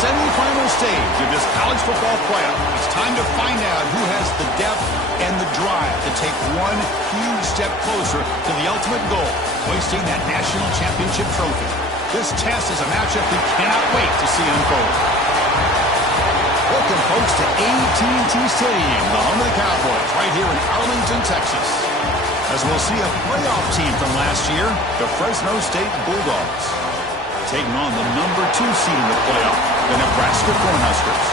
semifinal stage of this college football playoff. It's time to find out who has the depth and the drive to take one huge step closer to the ultimate goal, hoisting that national championship trophy. This test is a matchup we cannot wait to see unfold. Welcome, folks, to AT&T Stadium, the home of the Cowboys, right here in Arlington, Texas. As we'll see a playoff team from last year, the Fresno State Bulldogs, taking on the number 2 seed in the playoff, the Nebraska Cornhuskers.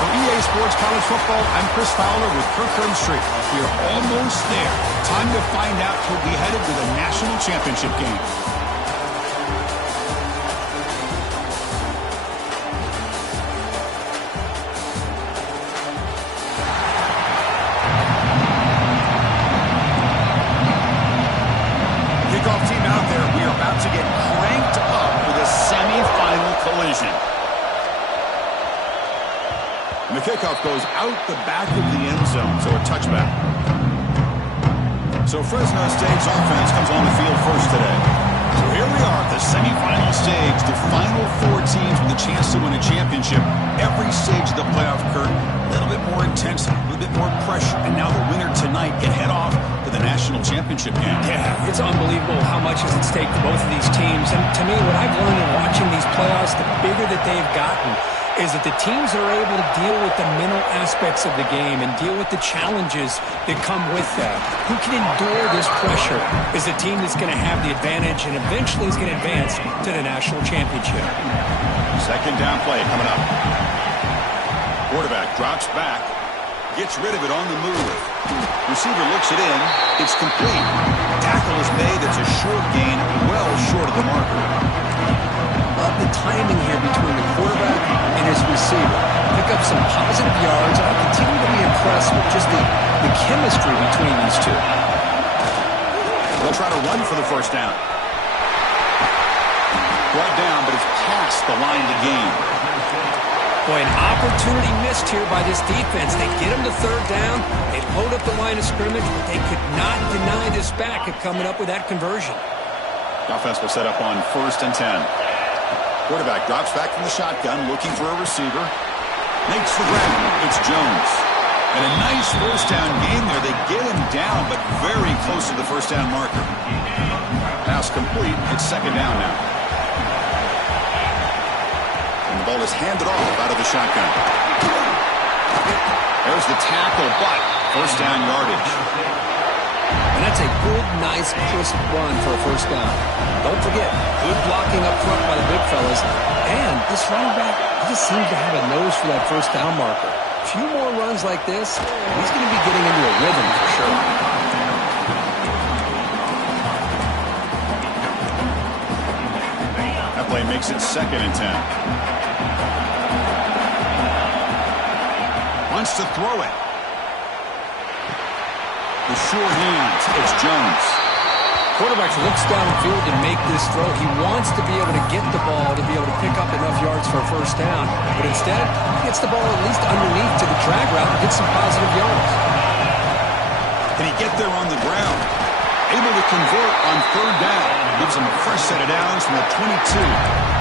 For EA Sports College Football, I'm Chris Fowler with Kirk Herbstreit. We are almost there. Time to find out who'll be headed to the national championship game. Kickoff team out there. We are about to get cranked up for the semifinal collision. And the kickoff goes out the back of the end zone, so a touchback. So Fresno State's offense comes on the field first today. So here we are at the semifinal stage, the final 4 teams with a chance to win a championship. Every stage of the playoff, Kurt, a little bit more intensity, a little bit more pressure, and now the winner tonight can head off to the national championship game. Yeah, it's unbelievable how much is at stake for both of these teams. And to me, what I've learned in watching these playoffs, the bigger that they've gotten, is that the teams that are able to deal with the mental aspects of the game and deal with the challenges that come with that. Who can endure this pressure is the team that's going to have the advantage and eventually is going to advance to the national championship. Second down play coming up. Quarterback drops back, gets rid of it on the move. Receiver looks it in. It's complete. Tackle is made. It's a short gain, well short of the marker. Love the timing here between the quarterback and his receiver. Pick up some positive yards. I continue to be impressed with just the chemistry between these two. They'll try to run for the first down. Brought down, but it's past the line to gain. Boy, an opportunity missed here by this defense. They get him to third down. They load up the line of scrimmage, but they could not deny this back of coming up with that conversion. The offense will set up on 1st and 10. Quarterback drops back from the shotgun, looking for a receiver. Makes the grab. It's Jones. And a nice first down gain there. They get him down, but very close to the first down marker. Pass complete. It's second down now. And the ball is handed off out of the shotgun. There's the tackle, but first down yardage. And that's a good, nice, crisp run for a first down. Don't forget, good blocking up front by the big fellas. And this running back, he just seems to have a nose for that first down marker. A few more runs like this, he's going to be getting into a rhythm for sure. That play makes it 2nd and 10. Wants to throw it. The sure hands. It's Jones. Quarterback looks downfield to make this throw. He wants to be able to get the ball to be able to pick up enough yards for a first down. But instead, he gets the ball at least underneath to the drag route and get some positive yards. Can he get there on the ground? Able to convert on 3rd down. Gives him a fresh set of downs from the 22.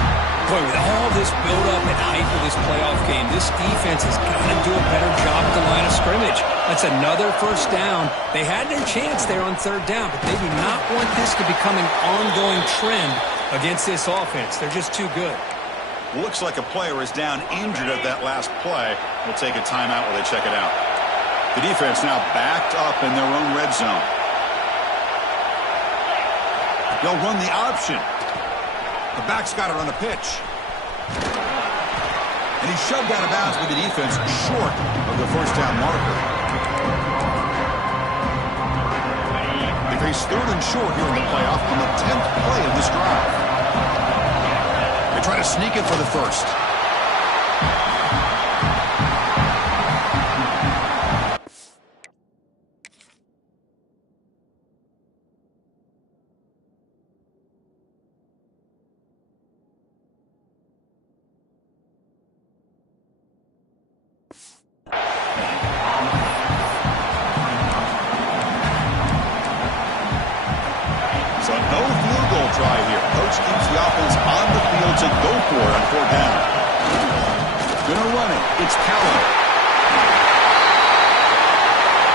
Boy, with all this build-up and hype of this playoff game, this defense has got to do a better job at the line of scrimmage. That's another first down. They had their chance there on 3rd down, but they do not want this to become an ongoing trend against this offense. They're just too good. Looks like a player is down injured at that last play. We'll take a timeout while they check it out. The defense now backed up in their own red zone. They'll run the option. The back's got it on a pitch. And he's shoved out of bounds with the defense short of the first down marker. They face 3rd and short here in the playoff on the 10th play of this drive. They try to sneak it for the first. So no field goal try here. Coach keeps the offense on the field to go for it on 4th down. Gonna run it. It's Keller.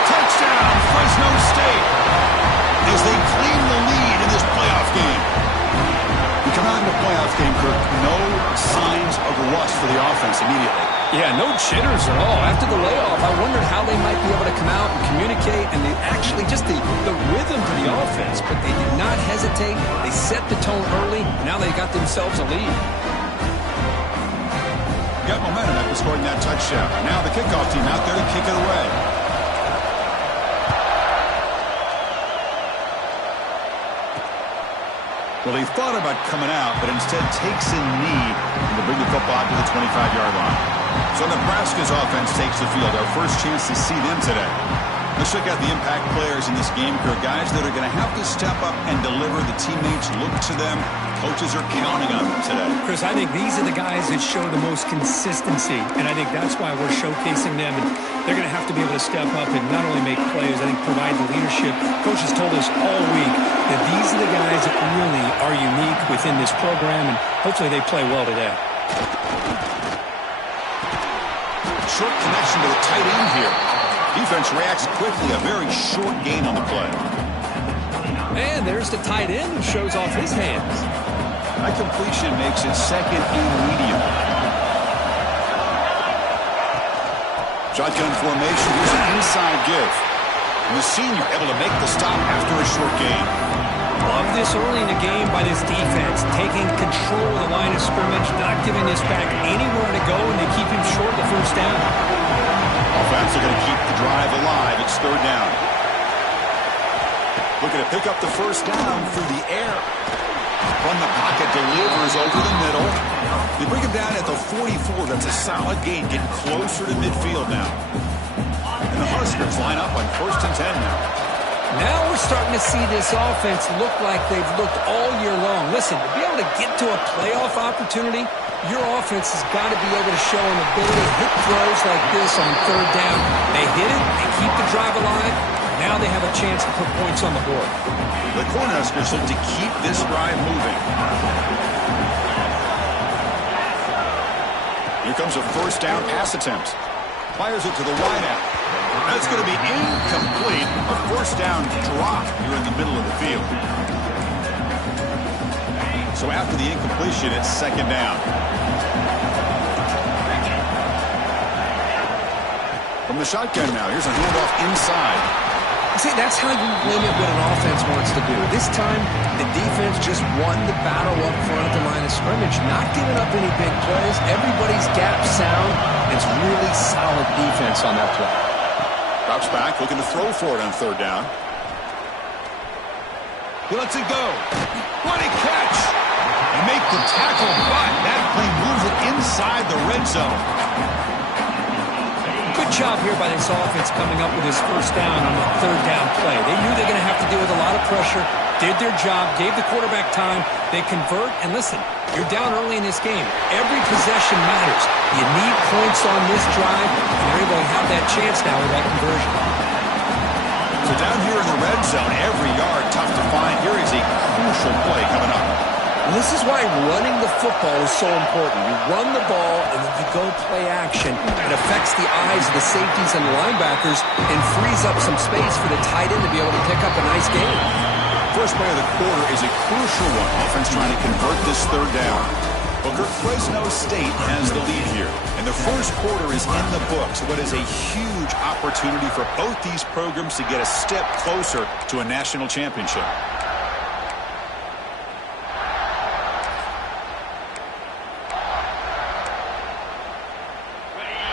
Touchdown, Fresno State, as they claim the lead in this playoff game. We come out in the playoff game, Kirk, no signs of rust for the offense immediately. Yeah, no jitters at all. After the layoff, I wondered how they might be able to come out and communicate, and actually just the rhythm to the offense. But they did not hesitate. They set the tone early. Now they got themselves a lead. Got momentum after scoring that touchdown. Now the kickoff team out there to kick it away. Well, he thought about coming out, but instead takes a knee to bring the football to the 25-yard line. So Nebraska's offense takes the field. Our first chance to see them today. Let's check out the impact players in this game, guys that are going to have to step up and deliver. The teammates look to them. Coaches are counting on them today. Chris, I think these are the guys that show the most consistency, and I think that's why we're showcasing them. And they're going to have to be able to step up and not only make plays, I think provide the leadership. Coaches told us all week that these are the guys that really are unique within this program, and hopefully they play well today. Short connection to the tight end here. Defense reacts quickly. A very short gain on the play. And there's the tight end who shows off his hands. That completion makes it second and medium. Shotgun formation. Here's an inside give. And the senior able to make the stop after a short gain. Love this early in the game by this defense, taking control of the line of scrimmage, not giving this back anywhere to go, and they keep him short of the first down. Offense are going to keep the drive alive. It's third down. Looking to pick up the first down through the air. From the pocket, delivers over the middle. They bring him down at the 44. That's a solid gain, getting closer to midfield now. And the Huskers line up on 1st and 10 now. Now we're starting to see this offense look like they've looked all year long. Listen, to be able to get to a playoff opportunity, your offense has got to be able to show an ability to hit throws like this on third down. They hit it, they keep the drive alive. Now they have a chance to put points on the board. The Cornhuskers look to keep this drive moving. Here comes a first down pass attempt. Fires it to the wideout. That's going to be incomplete. A first down drop here in the middle of the field. So after the incompletion, it's second down. From the shotgun now, here's a handoff inside. See, that's how you limit what an offense wants to do. This time, the defense just won the battle up front at the line of scrimmage, not giving up any big plays. Everybody's gap sound. It's really solid defense on that play. Drops back, looking to throw for it on third down. He lets it go. What a catch! And make the tackle, but that play moves it inside the red zone. Good job here by this offense coming up with his first down on the third down play. They knew they're going to have to deal with a lot of pressure, did their job, gave the quarterback time. They convert, and listen, you're down early in this game. Every possession matters. You need points on this drive, and they're able to have that chance now with that conversion. So down here in the red zone, every yard tough to find. Here is a crucial play coming up. This is why running the football is so important. You run the ball, and then you go play action. It affects the eyes of the safeties and linebackers and frees up some space for the tight end to be able to pick up a nice gain. First play of the quarter is a crucial one. Offense trying to convert this third down. Booker, Fresno State has the lead here. And the first quarter is in the books. What is a huge opportunity for both these programs to get a step closer to a national championship.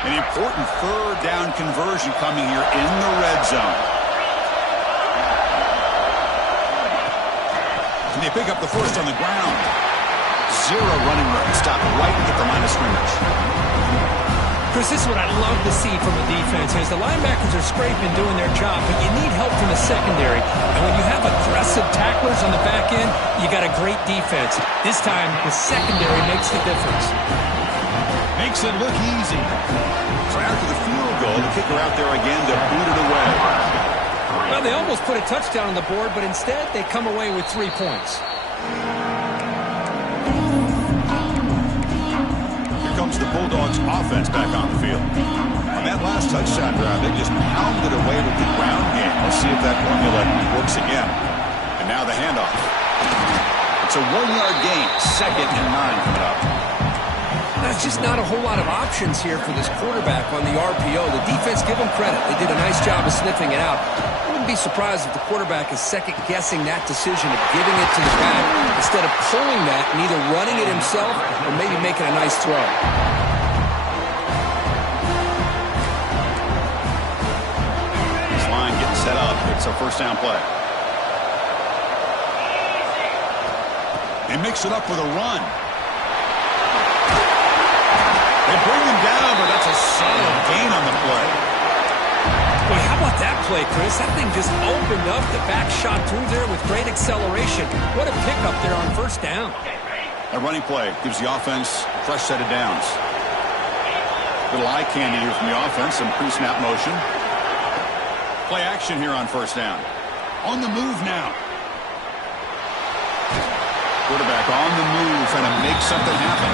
An important third down conversion coming here in the red zone. And they pick up the first on the ground. Zero running room. Stop right at the line of scrimmage. Chris, this is what I love to see from the defense. As the linebackers are scraping, doing their job, but you need help from the secondary. And when you have aggressive tacklers on the back end, you got a great defense. This time, the secondary makes the difference. Makes it look easy. So after the field goal, the kicker out there again to boot it away. Well, they almost put a touchdown on the board, but instead they come away with 3 points. Here comes the Bulldogs offense back on the field. On that last touchdown drive, they just pounded away with the ground game. Let's see if that formula works again. And now the handoff. It's a 1-yard gain, 2nd and 9 coming up. There's just not a whole lot of options here for this quarterback on the RPO. The defense, give them credit. They did a nice job of sniffing it out. I wouldn't be surprised if the quarterback is second-guessing that decision of giving it to the back instead of pulling that and either running it himself or maybe making a nice throw. This line getting set up. It's a first down play. They mix it up with a run. They bring him down, but that's a solid gain on the play. Boy, how about that play, Chris? That thing just opened up. The back shot through there with great acceleration. What a pickup there on first down. A running play gives the offense a fresh set of downs. Little eye candy here from the offense, some pre-snap motion. Play action here on first down. On the move now. Quarterback on the move, trying to make something happen.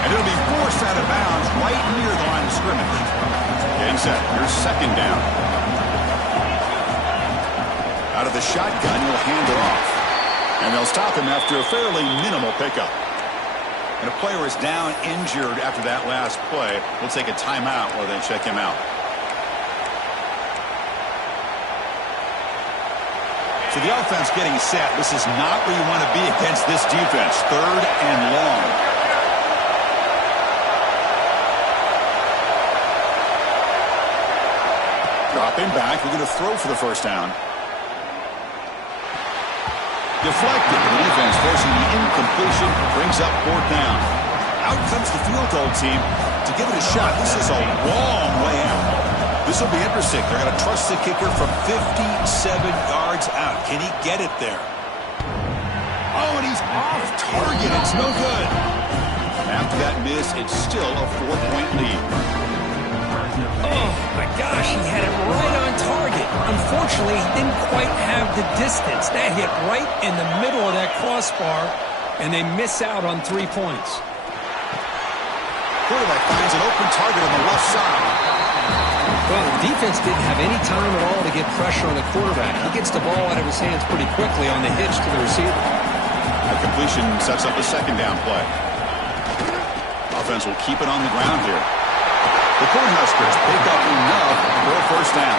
And it'll be forced out of bounds right near the line of scrimmage. Getting set. Here's second down. Out of the shotgun, he'll hand it off. And they'll stop him after a fairly minimal pickup. And a player is down injured after that last play. We'll take a timeout while they check him out. So the offense getting set. This is not where you want to be against this defense. 3rd and long. Dropping back. We're going to throw for the first down. Deflected. The defense forcing the incompletion. Brings up 4th down. Out comes the field goal team to give it a shot. This is a long way out. This will be interesting. They're going to trust the kicker from 57 yards out. Can he get it there? Oh, and he's off target. It's no good. After that miss, it's still a 4-point lead. Oh, my gosh, he had it right on target. Unfortunately, he didn't quite have the distance. That hit right in the middle of that crossbar, and they miss out on 3 points. Quarterback finds an open target on the left side. Well, the defense didn't have any time at all to get pressure on the quarterback. He gets the ball out of his hands pretty quickly on the hitch to the receiver. The completion sets up a second down play. Offense will keep it on the ground here. The Cornhuskers pick up enough for a first down.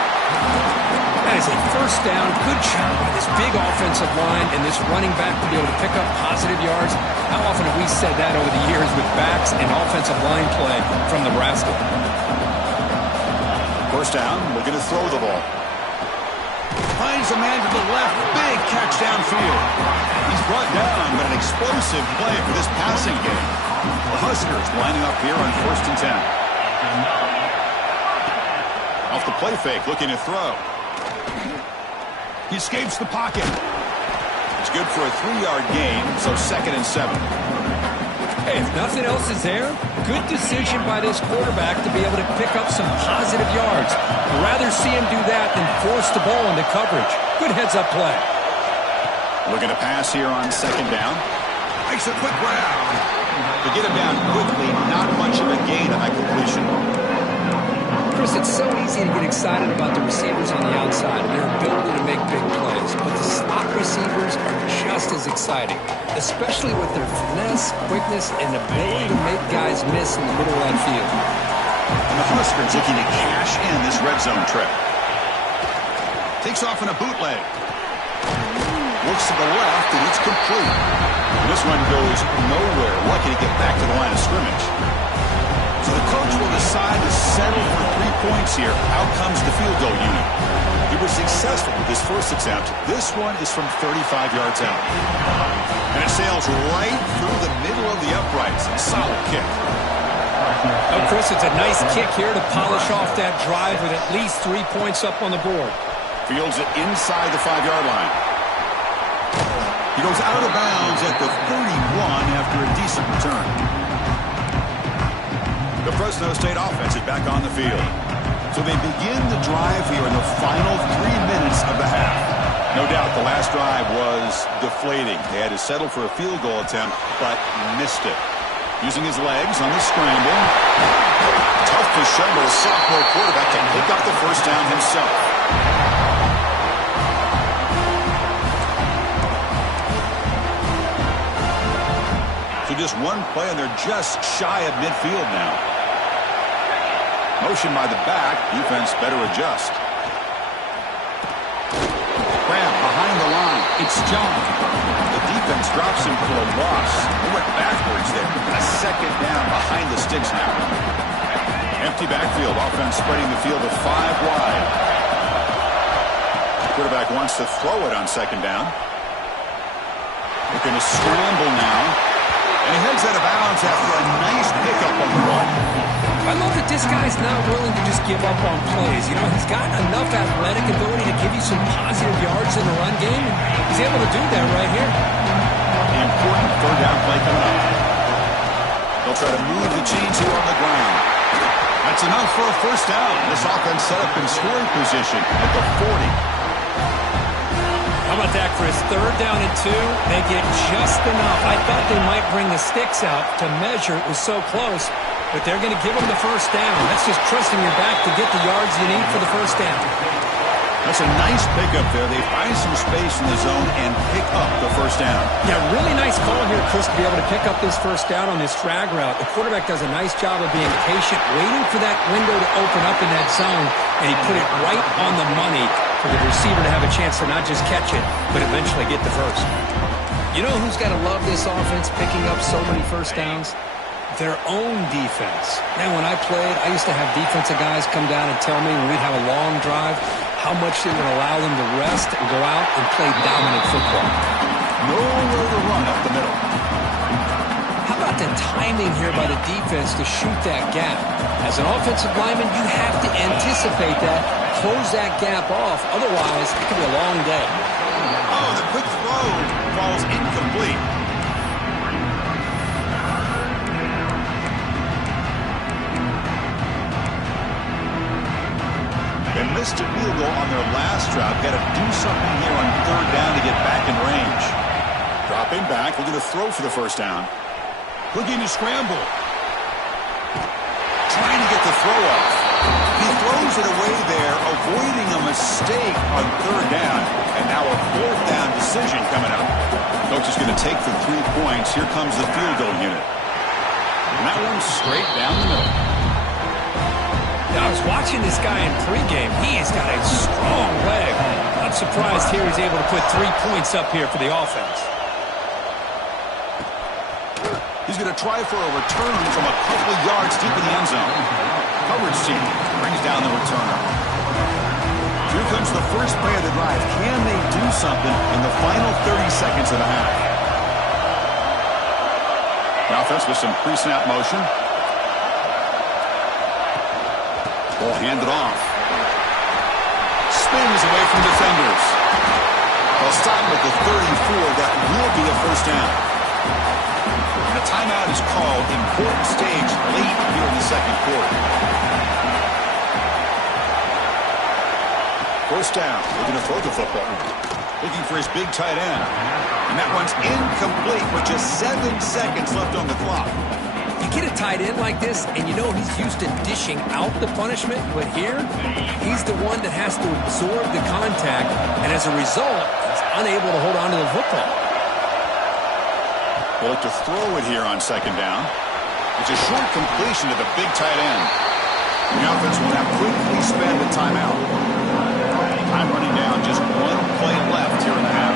That is a first down. Good job by this big offensive line and this running back to be able to pick up positive yards. How often have we said that over the years with backs and offensive line play from Nebraska? First down, we're going to throw the ball. Finds a man to the left. Big catch downfield. He's brought down, but an explosive play for this passing game. The Huskers lining up here on 1st and 10. Off the play fake, looking to throw. He escapes the pocket. It's good for a 3-yard gain, so 2nd and 7. Hey, if nothing else is there, good decision by this quarterback to be able to pick up some positive yards. I'd rather see him do that than force the ball into coverage. Good heads-up play. Looking to pass here on 2nd down. Makes a quick round. To get him down quickly, not much of a gain on that completion. Chris, it's so easy to get excited about the receivers on the outside and their ability to make big plays. But the slot receivers are just as exciting, especially with their finesse, quickness, and ability to make guys miss in the middle of that field. And the Huskers looking to cash in this red zone trip. Takes off in a bootleg. Looks to the left, and it's complete. And this one goes nowhere. Lucky to get back to the line of scrimmage. So the coach will decide to settle for 3 points here. Out comes the field goal unit. He was successful with his first attempt. This one is from 35 yards out. And it sails right through the middle of the uprights. Solid kick. Oh, Chris, it's a nice kick here to polish off that drive with at least 3 points up on the board. Fields it inside the 5-yard line. He goes out of bounds at the 31 after a decent return. The Fresno State offense is back on the field. So they begin the drive here in the final 3 minutes of the half. No doubt the last drive was deflating. They had to settle for a field goal attempt, but missed it. Using his legs on the scramble. Tough to show a sophomore quarterback to pick up the first down himself. So just one play, and they're just shy of midfield now. Motion by the back. Defense better adjust. Grab behind the line. It's John. The defense drops him for a loss. He went backwards there. A second down behind the sticks now. Empty backfield. Offense spreading the field to 5 wide. Quarterback wants to throw it on second down. They're going to scramble now. And he heads out of bounds after a nice pickup on the run. I love that this guy's not willing to just give up on plays. You know, he's got enough athletic ability to give you some positive yards in the run game. And he's able to do that right here. The important third down play coming up. They'll try to move the chains here on the ground. That's enough for a first down. This offense set up in scoring position at the 40. How about that, Chris? Third down and 2. They get just enough. I thought they might bring the sticks out to measure. It was so close. But they're going to give them the first down. That's just trusting your back to get the yards you need for the first down. That's a nice pickup there. They find some space in the zone and pick up the first down. Yeah, really nice call here, Chris, to be able to pick up this first down on this drag route. The quarterback does a nice job of being patient, waiting for that window to open up in that zone, and he put it right on the money for the receiver to have a chance to not just catch it, but eventually get the first. You know who's got to love this offense picking up so many first downs? Their own defense. Man, when I played, I used to have defensive guys come down and tell me when we'd have a long drive how much it would allow them to rest and go out and play dominant football. Nowhere to run up the middle. How about the timing here by the defense to shoot that gap? As an offensive lineman, you have to anticipate that, close that gap off. Otherwise, it could be a long day. Oh, the quick throw falls incomplete. They missed a field goal on their last drive. Got to do something here on third down to get back in range. Dropping back, looking to throw for the first down. Looking to scramble. Trying to get the throw off. He throws it away there, avoiding a mistake on third down. And now a fourth down decision coming up. Coach is going to take the 3 points. Here comes the field goal unit. And that one's straight down the middle. Now, I was watching this guy in pregame. He has got a strong leg. Not surprised here he's able to put 3 points up here for the offense. He's going to try for a return from a couple of yards deep in the end zone. Coverage team brings down the returner. Here comes the first play of the drive. Can they do something in the final 30 seconds of the half? The offense with some pre-snap motion. Ball handed off. Spins away from defenders. They'll stop him at the 34. That will be a first down. And a timeout is called. Important stage late here in the second quarter. First down. Looking to throw the football. Looking for his big tight end. And that one's incomplete with just 7 seconds left on the clock. You get a tight end like this, and you know he's used to dishing out the punishment, but here, he's the one that has to absorb the contact, and as a result, he's unable to hold on to the football. They'll look to throw it here on second down. It's a short completion to the big tight end. The offense will now quickly spend the timeout. Time running down, just 1 play left here in the half.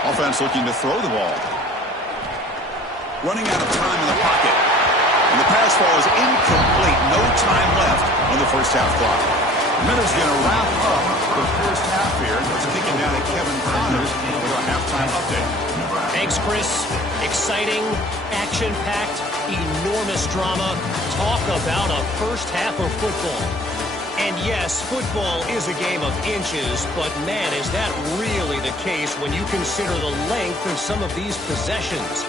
Offense looking to throw the ball. Running out of time in the pocket. And the pass ball is incomplete. No time left on the first half clock. Minutes going to wrap up the first half here. It's kicking down at Kevin Connors with our halftime update. Thanks, Chris. Exciting, action-packed, enormous drama. Talk about a first half of football. And yes, football is a game of inches, but man, is that really the case when you consider the length of some of these possessions.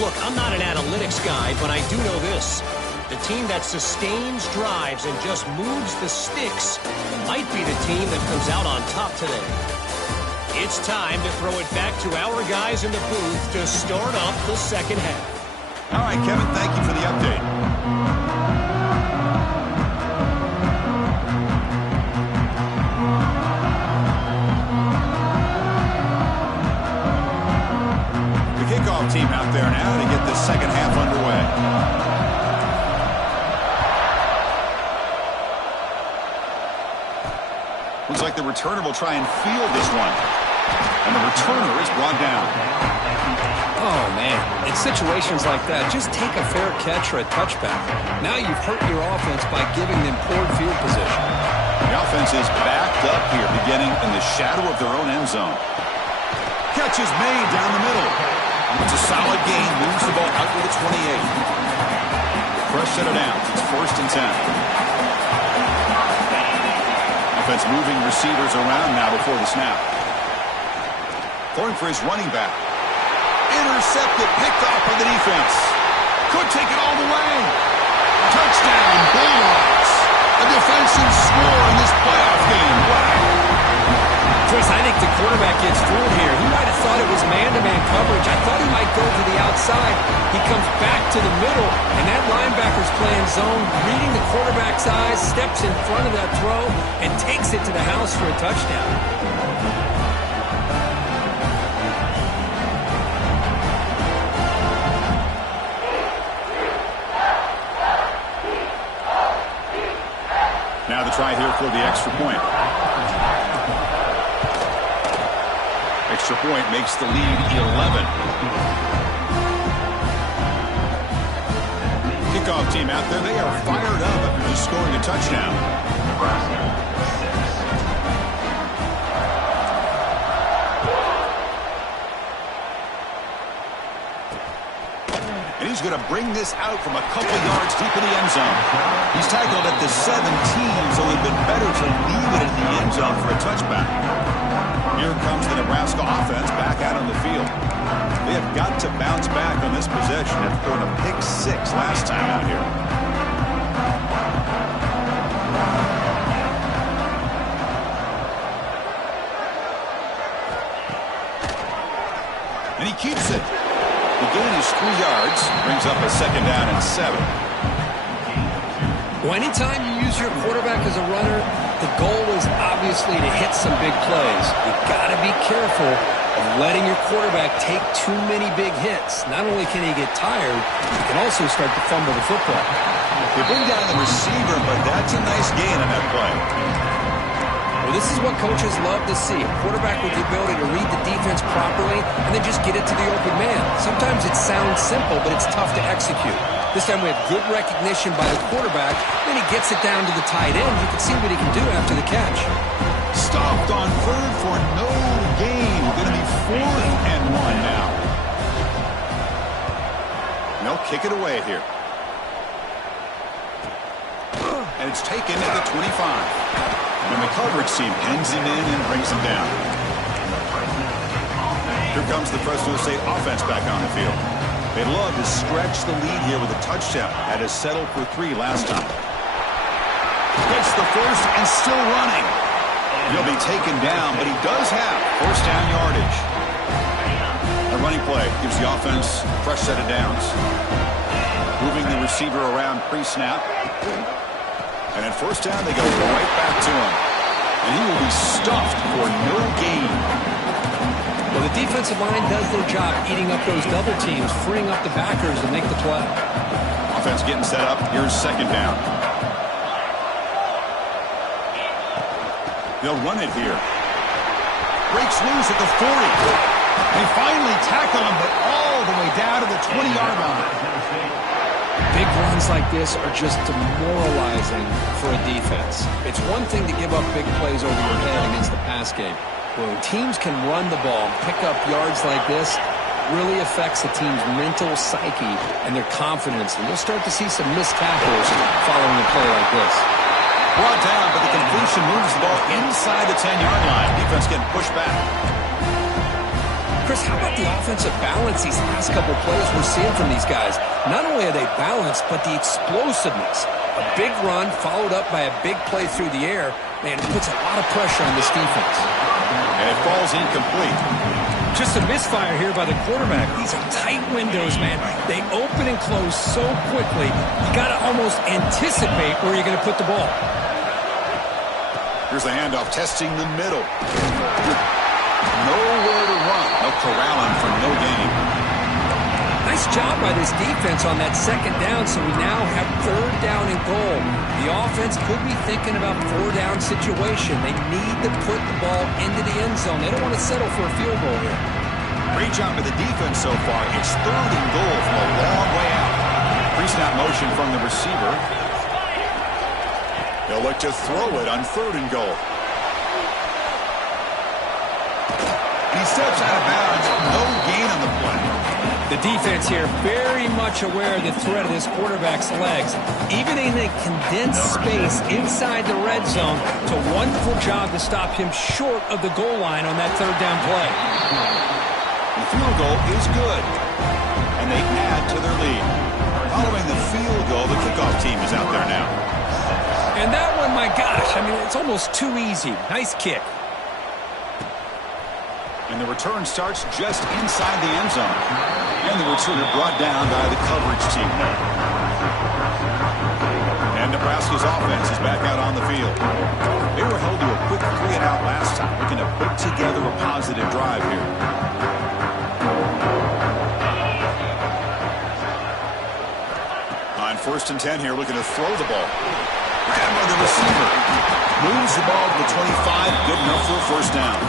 Look, I'm not an analytics guy, but I do know this. The team that sustains drives and just moves the sticks might be the team that comes out on top today. It's time to throw it back to our guys in the booth to start off the second half. All right, Kevin, thank you for the update. The kickoff team out there now to get the second half underway. Looks like the returner will try and field this one. And the returner is brought down. Oh, man. In situations like that, just take a fair catch or a touchback. Now you've hurt your offense by giving them poor field position. The offense is backed up here, beginning in the shadow of their own end zone. Catch is made down the middle. It's a solid gain. Moves the ball out to the 28. Fresh set of downs. It's 1st and 10. Offense moving receivers around now before the snap. Throwing for his running back. Intercepted, picked off by the defense. Could take it all the way. Touchdown, Bulldogs. A defensive score in this playoff game. Wow. Chris, I think the quarterback gets fooled here. He might have thought it was man-to-man coverage. I thought he might go to the outside. He comes back to the middle, and that linebacker's playing zone, reading the quarterback's eyes, steps in front of that throw, and takes it to the house for a touchdown. Now the try here for the extra point. Extra point makes the lead 11. Kickoff team out there, they are fired up after just scoring a touchdown. And he's going to bring this out from a couple yards deep in the end zone. He's tackled at the 17, so it would have been better to leave it in the end zone for a touchback. Here comes the Nebraska offense back out on the field. They have got to bounce back on this possession after throwing a pick 6 last time out here. And he keeps it. The gain is 3 yards, brings up a 2nd down and 7. Well, anytime you use your quarterback as a runner, the goal is obviously to hit some big plays. You've got to be careful of letting your quarterback take too many big hits. Not only can he get tired, he can also start to fumble the football. They bring down the receiver, but that's a nice gain on that play. Well, this is what coaches love to see. A quarterback with the ability to read the defense properly and then just get it to the open man. Sometimes it sounds simple, but it's tough to execute. This time we have good recognition by the quarterback. Then he gets it down to the tight end. You can see what he can do after the catch. Stopped on 3rd for no gain. Going to be 4th and 1 now. And they'll kick it away here. And it's taken at the 25. And the coverage team pins him in and brings him down. Here comes the Fresno State offense back on the field. They'd love to stretch the lead here with a touchdown. Had to settle for 3 last time. Gets the first and still running. He'll be taken down, but he does have 1st down yardage. A running play gives the offense a fresh set of downs. Moving the receiver around pre-snap. And at 1st down, they go right back to him. And he will be stuffed for no gain. Well, the defensive line does their job eating up those double teams, freeing up the backers to make the play. Offense getting set up. Here's 2nd down. They'll run it here. Breaks loose at the 40. They finally tackle him, but all the way down to the 20-yard line. Big runs like this are just demoralizing for a defense. It's one thing to give up big plays over your head against the pass game. When teams can run the ball and pick up yards like this, really affects the team's mental psyche and their confidence. And you'll start to see some missed tackles following a play like this. Brought down, but the completion moves the ball inside the 10-yard line. Defense getting pushed back. Chris, how about the offensive balance these last couple plays we're seeing from these guys? Not only are they balanced, but the explosiveness. A big run followed up by a big play through the air. Man, it puts a lot of pressure on this defense. And it falls incomplete. Just a misfire here by the quarterback. These are tight windows, man. They open and close so quickly. You got to almost anticipate where you're going to put the ball. Here's the handoff, testing the middle. Nowhere to run. They'll corral him for no gain. Nice job by this defense on that second down, so we now have third down and goal. The offense could be thinking about four-down situation. They need to put the ball into the end zone. They don't want to settle for a field goal here. Great job by the defense so far. It's third and goal from a long way out. Pre-snap motion from the receiver. They'll look to throw it on third and goal. And he steps out of bounds. No gain on the play. The defense here very much aware of the threat of this quarterback's legs. Even in a condensed space inside the red zone, it's a wonderful job to stop him short of the goal line on that third down play. The field goal is good, and they add to their lead. Following the field goal, the kickoff team is out there now. And that one, my gosh, I mean, it's almost too easy. Nice kick. And the return starts just inside the end zone. And the returner brought down by the coverage team there. And Nebraska's offense is back out on the field. They were held to a quick 3-and-out last time, looking to put together a positive drive here. On 1st and 10 here, looking to throw the ball. Grabbed by the receiver. Moves the ball to the 25, good enough for a first down.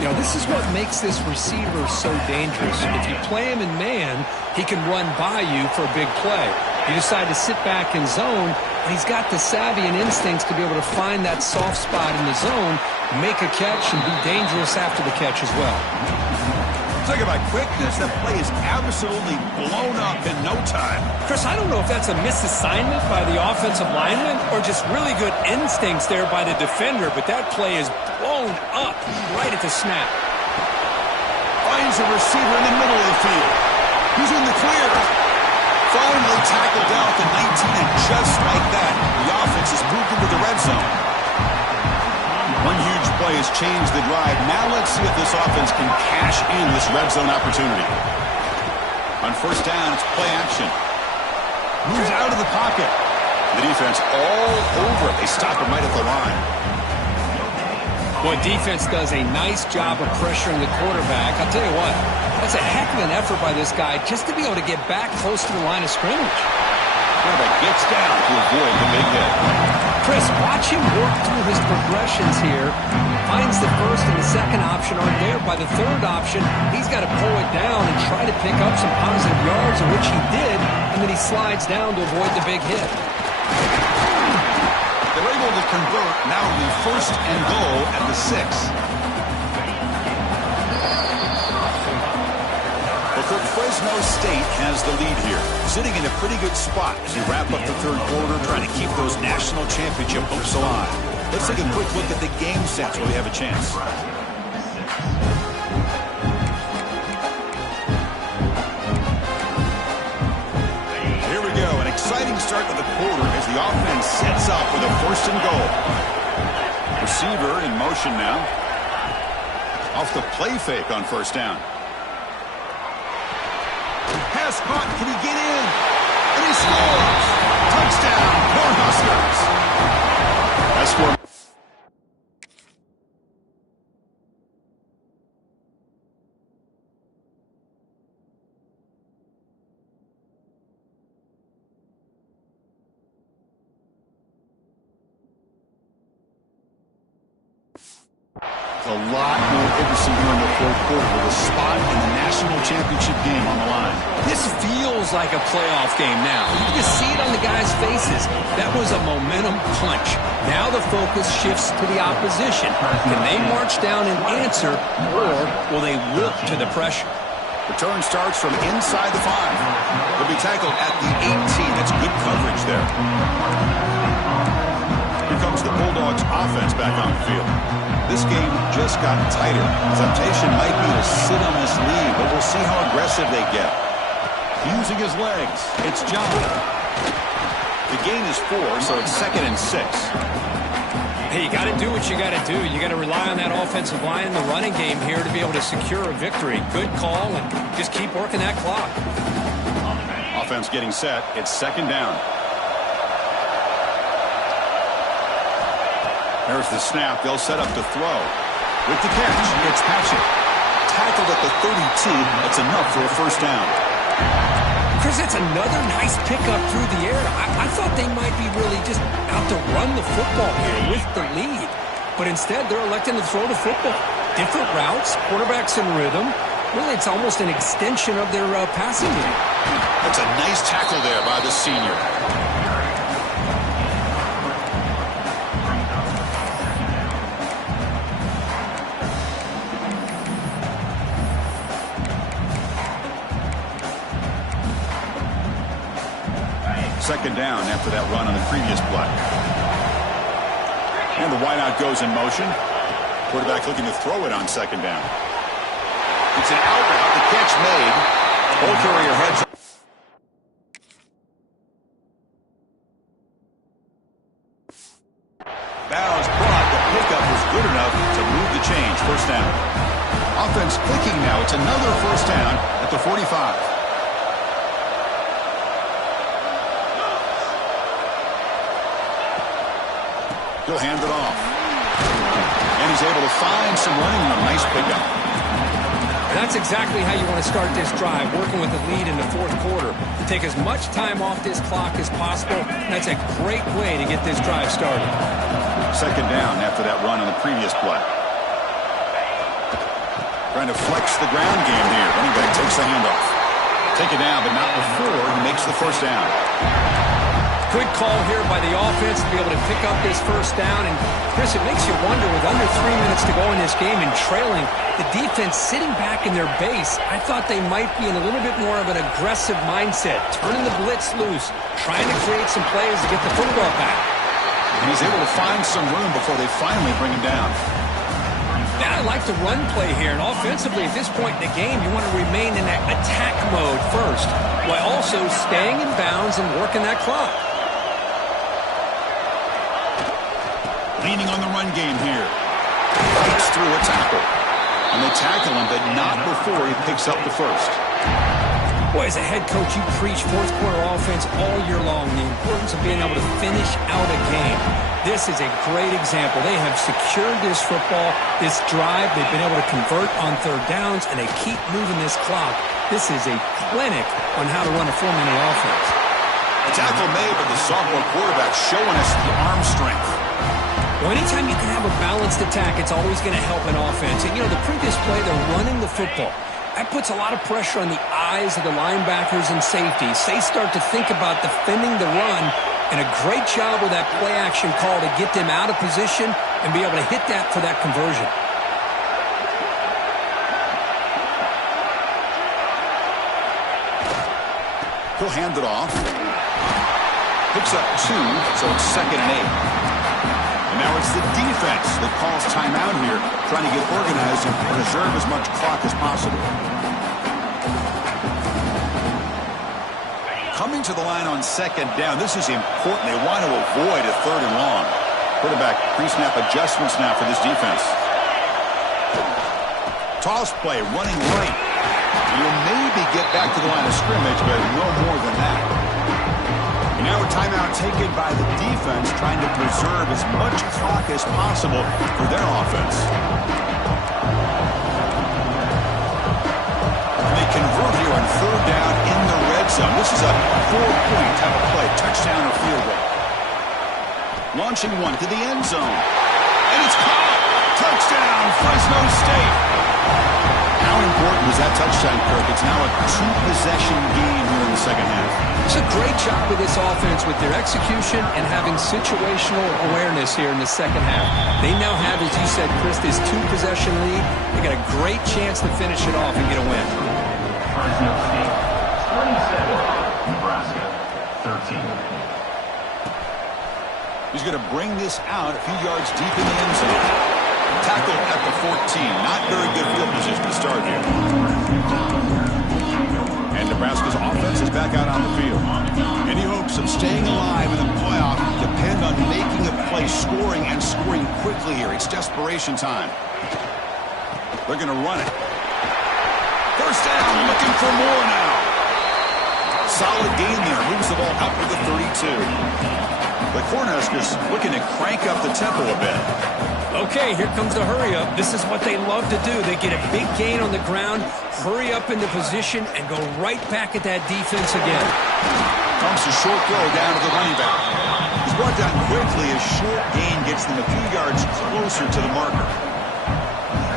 You know, this is what makes this receiver so dangerous. If you play him in man, he can run by you for a big play. You decide to sit back in zone, and he's got the savvy and instincts to be able to find that soft spot in the zone, make a catch, and be dangerous after the catch as well. Talk about quickness. That play is absolutely blown up in no time. Chris, I don't know if that's a misassignment by the offensive lineman or just really good instincts there by the defender, but that play is blown up right at the snap. Finds a receiver in the middle of the field. He's in the clear. Finally tackled down at the 19, and just like that, the offense has moved into the red zone. One huge play has changed the drive. Now let's see if this offense can cash in this red zone opportunity. On 1st down, it's play action. Moves out of the pocket. The defense all over it. They stop him right at the line. Boy, defense does a nice job of pressuring the quarterback. I'll tell you what, that's a heck of an effort by this guy just to be able to get back close to the line of scrimmage. Quarterback gets down to avoid the big hit. Chris, watch him work through his progressions here. Finds the first and the second option aren't there. By the third option, he's got to pull it down and try to pick up some positive yards, of which he did, and then he slides down to avoid the big hit. They're able to convert. Now it'll be 1st and goal at the 6. But Fresno State has the lead here, sitting in a pretty good spot as we wrap up the third quarter, trying to keep those national championship hopes alive. Let's take a quick look at the game stats where we have a chance. Here we go, an exciting start to the quarter as the offense sets up with a 1st and goal. Receiver in motion now. Off the play fake on 1st down. Pass caught. Can he get in? And he scores! Touchdown, Cornhuskers! That's for a lot more urgency here in the fourth quarter with a spot in the national championship game on the line. This feels like a playoff game now. You can just see it on the guys' faces. That was a momentum punch. Now the focus shifts to the opposition. Can they march down and answer, or will they wilt to the pressure? Return starts from inside the 5. He'll be tackled at the 18. That's good coverage there. Here comes the Bulldogs offense back on the field. This game just got tighter. Temptation might be to sit on this lead, but we'll see how aggressive they get. Using his legs, it's John. The gain is 4, so it's 2nd and 6. Hey, you got to do what you got to do. You got to rely on that offensive line in the running game here to be able to secure a victory. Good call, and just keep working that clock. Offense getting set. It's second down. There's the snap. They'll set up to throw. With the catch, it's Patchett. Tackled at the 32. That's enough for a first down. Chris, that's another nice pickup through the air. I thought they might be really just out to run the football here with the lead. But instead, they're electing to throw the football. Different routes, quarterbacks in rhythm. Really, it's almost an extension of their passing game. That's a nice tackle there by the senior. Second down after that run on the previous play. And the wideout goes in motion. Quarterback looking to throw it on second down. It's an out route. The catch made. Ball carrier heads. Bounds brought. The pickup was good enough to move the change. First down. Offense clicking now. It's another first down at the 45. He'll hand it off. And he's able to find some running room. Nice pickup. That's exactly how you want to start this drive, working with the lead in the fourth quarter. Take as much time off this clock as possible. That's a great way to get this drive started. Second down after that run on the previous play. Trying to flex the ground game here. Running back takes the handoff. Take it down, but not before he makes the first down. Good call here by the offense to be able to pick up this first down. And, Chris, it makes you wonder, with under 3 minutes to go in this game and trailing, the defense sitting back in their base, I thought they might be in a little bit more of an aggressive mindset, turning the blitz loose, trying to create some plays to get the football back. And he's able to find some room before they finally bring him down. Now, I like the run play here, and offensively at this point in the game, you want to remain in that attack mode first, while also staying in bounds and working that clock. Leaning on the run game here. Breaks through a tackle. And they tackle him, but not before he picks up the first. Boy, as a head coach, you preach fourth quarter offense all year long. The importance of being able to finish out a game. This is a great example. They have secured this football, this drive. They've been able to convert on third downs, and they keep moving this clock. This is a clinic on how to run a 4-minute offense. A tackle made, but the sophomore quarterback showing us the arm strength. Well, anytime you can have a balanced attack, it's always going to help an offense. And, you know, the previous play, they're running the football. That puts a lot of pressure on the eyes of the linebackers and safeties. They start to think about defending the run, and a great job with that play-action call to get them out of position and be able to hit that for that conversion. He'll hand it off. Picks up 2, so it's second and 8. And now it's the defense that calls timeout here, trying to get organized and preserve as much clock as possible. Coming to the line on second down, this is important. They want to avoid a third and long. Quarterback pre-snap adjustments now for this defense. Toss play, running right. You'll maybe get back to the line of scrimmage, but no more than that. And now a timeout taken by the defense, trying to preserve as much clock as possible for their offense. And they convert here on third down in the red zone. This is a 4-point type of play, touchdown or field goal. Launching one to the end zone. And it's caught! Touchdown, Fresno State! How important was that touchdown, Kirk? It's now a 2-possession game here in the second half. It's a great job with this offense with their execution and having situational awareness here in the second half. They now have, as you said, Chris, this 2-possession lead. They got a great chance to finish it off and get a win. Fresno State, 27, Nebraska, 13. He's going to bring this out a few yards deep in the end zone. Tackled at the 14. Not very good field position to start here. And Nebraska's offense is back out on the field. Any hopes of staying alive in the playoff depend depend on making a play, scoring, and scoring quickly here. It's desperation time. They're going to run it. First down, looking for more now. Solid gain there. Moves the ball up to the 32. The Cornhuskers looking to crank up the tempo a bit. Okay, here comes the hurry up. This is what they love to do. They get a big gain on the ground, hurry up into position, and go right back at that defense again. Comes a short throw down to the running back. He's brought down quickly. A short gain gets them a few yards closer to the marker.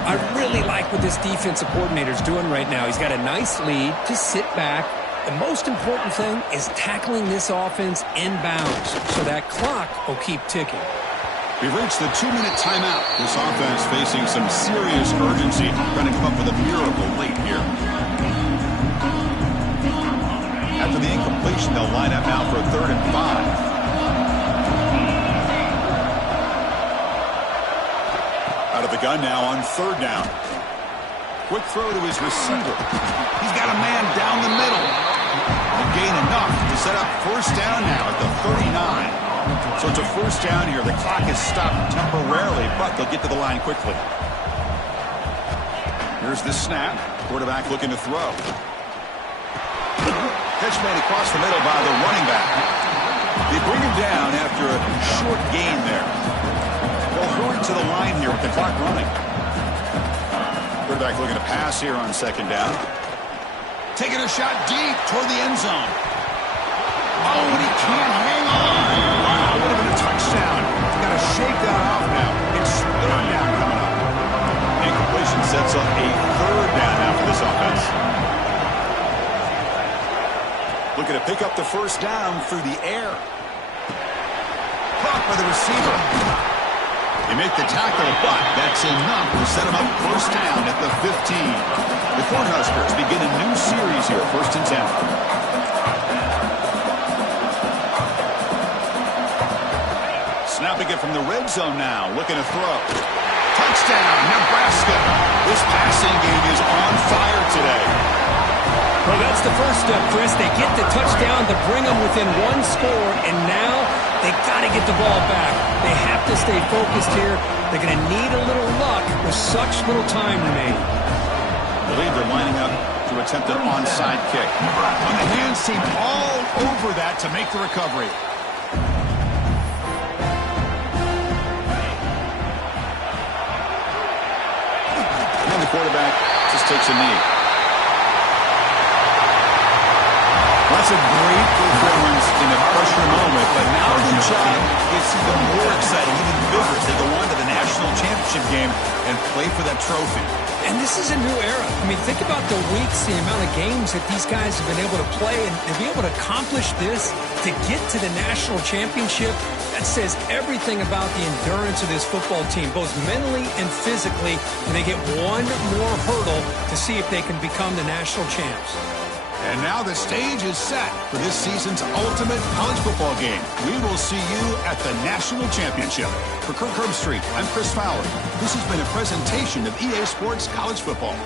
I really like what this defensive coordinator is doing right now. He's got a nice lead to sit back. The most important thing is tackling this offense inbounds so that clock will keep ticking. We've reached the 2-minute timeout. This offense facing some serious urgency, trying to come up with a miracle late here. After the incompletion, they'll line up now for a 3rd and 5. Out of the gun now on 3rd down. Quick throw to his receiver. He's got a man down the middle. And gain enough to set up 1st down now at the 39. So it's a 1st down here. The clock is stopped temporarily, but they'll get to the line quickly. Here's the snap. Quarterback looking to throw. Catch made across the middle by the running back. They bring him down after a short gain there. They'll hurry to the line here with the clock running. Quarterback looking to pass here on 2nd down. Taking a shot deep toward the end zone. Oh, and he can't hang on. Wow, would have been a touchdown. Got to shake that off now. It's 3rd down coming up. Incompletion sets up a 3rd down now for this offense. Looking to pick up the 1st down through the air. Caught by the receiver. They make the tackle, but that's enough to set him up 1st down at the 15. The Cornhuskers begin a new series here, 1st and 10. Snapping it from the red zone now, looking to throw. Touchdown, Nebraska. This passing game is on fire today. Well, that's the first step, Chris. They get the touchdown to bring them within 1 score, and now they got to get the ball back. They have to stay focused here. They're going to need a little luck with such little time remaining. I believe they're lining up to attempt an onside kick. On the hands team all over that to make the recovery. And the quarterback just takes a knee. That's a great performance in a pressure moment, but now the job gets even more exciting, even bigger as they go on to the national championship game and play for that trophy. And this is a new era. I mean, think about the weeks, the amount of games that these guys have been able to play, and to be able to accomplish this, to get to the national championship, that says everything about the endurance of this football team, both mentally and physically, and they get one more hurdle to see if they can become the national champs. And now the stage is set for this season's ultimate college football game. We will see you at the national championship. For Kirk Herbstreit, I'm Chris Fowler. This has been a presentation of EA Sports College Football.